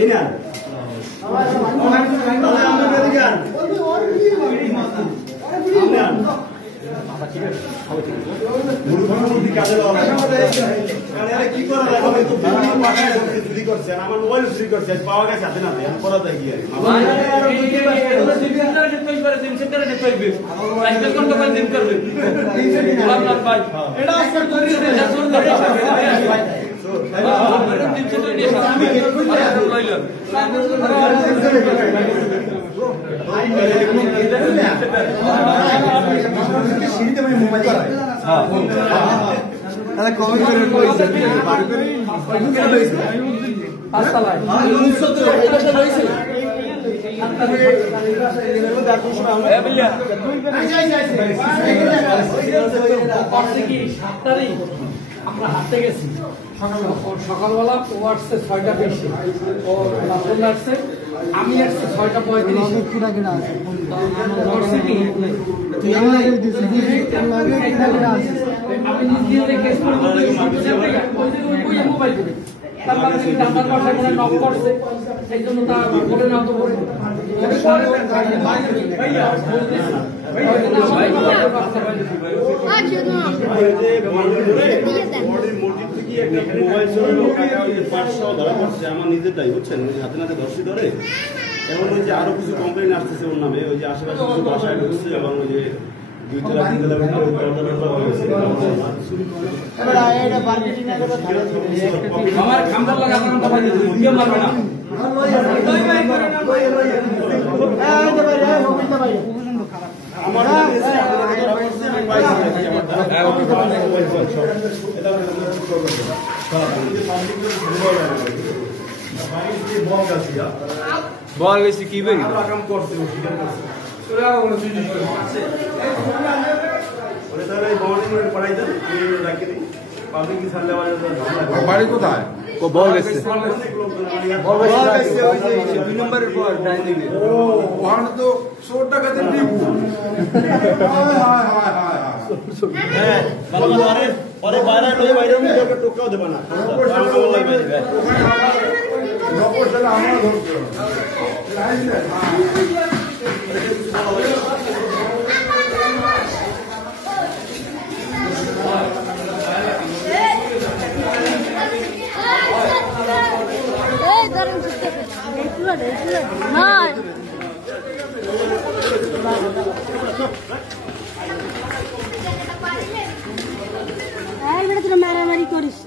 এই না আমার মোবাইল চুরি করছে পাওয়া গেছে হাতে নাতে করা যায় কি আমরা হাঁটতে গেছি সকালবেলা ও আসছে 6টা 20 ও রাসুল আসছে আমি আসছি 6টা 35 আমি নিজে কেস করে মোবাইল করে তারপরে আমার বাসায় মনে নক করছে সেই জন্য তা বলে না তো বলে আমার নিজেরটাই বুঝছেন হাতে নাতে ধর্ষি ধরে এখন ওই যে আরো কিছু কমপ্লেন আসতেছে ওর নামে ওই যে আশেপাশে কিছু বাসায় ঢুকছে এবং ওই যে আমার খামদার লাগা মারবে না বল গেছি কি বেরি বাড়ি কোথায় বল গেছে ওখানে তো 100 টাকাতে ডিপু পরে বাইরে লয়ে বাইরে টোকাও দেবে না আমরা ধরতে মারামারি করিস